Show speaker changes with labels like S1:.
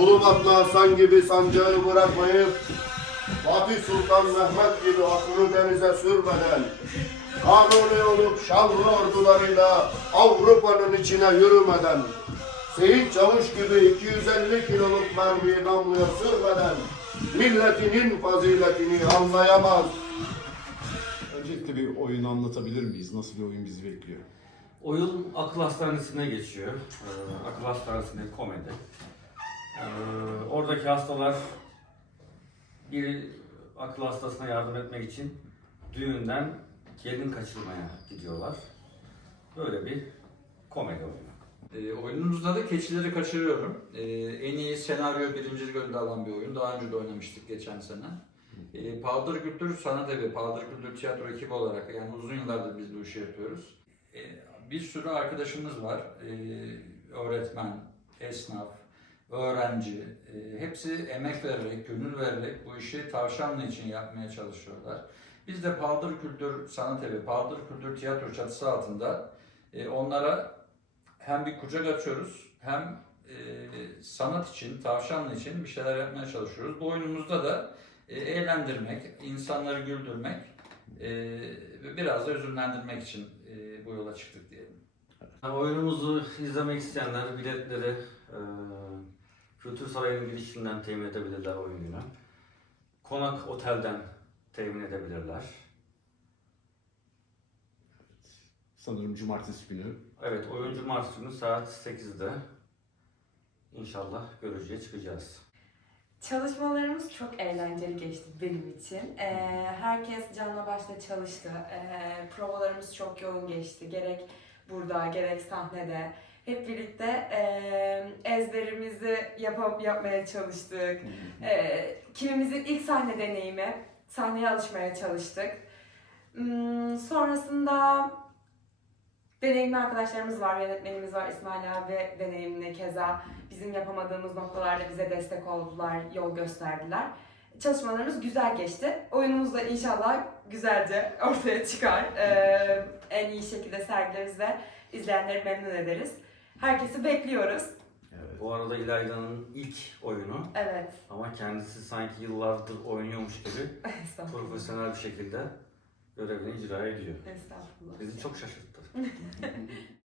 S1: Ulubatlı Hasan gibi sancağı bırakmayıp Fatih Sultan Mehmet gibi atını denize sürmeden Kanuni olup şanlı ordularıyla Avrupa'nın içine yürümeden Seyit Çavuş gibi 250 kiloluk mermiyi namluya sürmeden milletinin faziletini anlayamaz.
S2: Öncelikle bir oyunu anlatabilir miyiz? Nasıl bir oyun bizi bekliyor?
S3: Oyun akıl hastanesine geçiyor. Ee, akıl hastanesinde komedi. Ee, oradaki hastalar bir akıl hastasına yardım etmek için düğünden gelin kaçırmaya gidiyorlar. Böyle bir komedi oyunu.
S4: E, oyunumuzda da Keçileri Kaçırıyorum. E, en iyi senaryo birinci ödülü alan bir oyun. Daha önce de oynamıştık geçen sene. E, Paldır Kültür Sanat Evi, Paldır Kültür Tiyatro ekibi olarak yani uzun yıllardır biz bu işi yapıyoruz. E, bir sürü arkadaşımız var. E, öğretmen, esnaf, öğrenci. E, hepsi emek vererek, gönül vererek bu işi tavşanlı için yapmaya çalışıyorlar. Biz de Paldır Kültür Sanat Evi, Paldır Kültür Tiyatro çatısı altında e, onlara hem bir kucak açıyoruz hem e, sanat için, tavşanlı için bir şeyler yapmaya çalışıyoruz. Bu oyunumuzda da eğlendirmek, insanları güldürmek ve biraz da üzünlendirmek için bu yola çıktık diyelim.
S3: Oyunumuzu izlemek isteyenler biletleri Kültür Sarayı'nın girişinden temin edebilirler oyun günü. Konak Otel'den temin edebilirler.
S2: Sanırım cumartesi günü.
S3: Evet, oyuncu Mars günü saat 8'de inşallah görücüye çıkacağız.
S5: Çalışmalarımız çok eğlenceli geçti benim için. Ee, herkes canla başla çalıştı. Ee, provalarımız çok yoğun geçti. Gerek burada, gerek sahnede. Hep birlikte e, ezberimizi yapıp yapmaya çalıştık. Ee, kimimizin ilk sahne deneyimi, sahneye alışmaya çalıştık. Hmm, sonrasında deneyimli arkadaşlarımız var, yönetmenimiz var, İsmail abi deneyimli keza bizim yapamadığımız noktalarda bize destek oldular, yol gösterdiler. Çalışmalarımız güzel geçti. Oyunumuz da inşallah güzelce ortaya çıkar. Ee, en iyi şekilde sergileriz ve izleyenleri memnun ederiz. Herkesi bekliyoruz.
S2: Evet.
S3: Bu arada İlayda'nın ilk oyunu
S5: Evet.
S3: ama kendisi sanki yıllardır oynuyormuş gibi profesyonel bir şekilde görevini icra ediyor.
S5: Estağfurullah.
S3: Bizi çok şaşırttı.